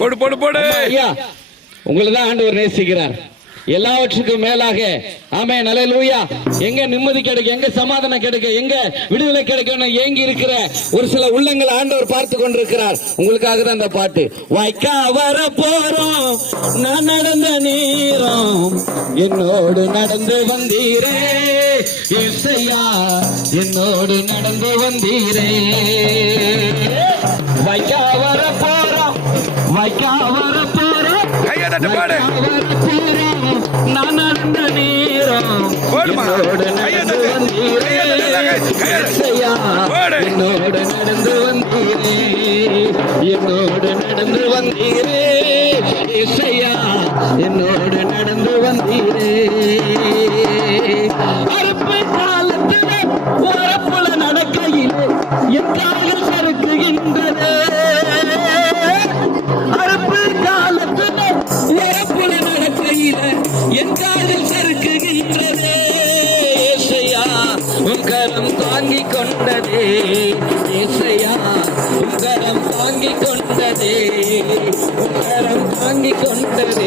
போடு போடு போடு. ஐயா, உங்களை தான் ஆண்டவர் நேசிக்கிறார். எல்லாவற்றுக்கும் மேலாக ஆமென் அல்லேலூயா. எங்க நிம்மதி கிடைக்கும், எங்க சமாதானம் கிடைக்கும், எங்க விடுதலை கிடைக்கும் ஏங்கி இருக்கிற ஒரு சில உள்ளங்கள் ஆண்டவர் பார்த்து கொண்டிருக்கிறார். உங்களுக்காக தான் அந்த பாட்டு. வாய்க்கா வர போறோம் நான் நடந்த நேரம் என்னோடு நடந்து வந்தீரே இசையா, என்னோடு நடந்து வந்தீரே. வாய்க்கா வர போறோம், வாய்க்கா வர போறோம், கையை தட்டு போடு. நான் நடந்த நேரம் என்னோடு நடந்து வந்தீரே இசையா, என்னோடு நடந்து வந்தீரே, என்னோடு நடந்து வந்தீரே இசையா, என்னோடு நடந்து வந்தீரே. அறுப்பு காலத்துல உரப்புல நடக்கையிலே என் கால்கள் சறுக்குகின்றது. அறுப்பு காலத்துல உரப்புல நடக்கையில என் கால்கள் சறுக்குகின்றதே. இசையா, உன் கரம் தாங்கிக் கொண்டதே இசையா, உன் கரம் தாங்கிக் கொண்டதே, உன் கரம் தாங்கிக் கொண்டதே.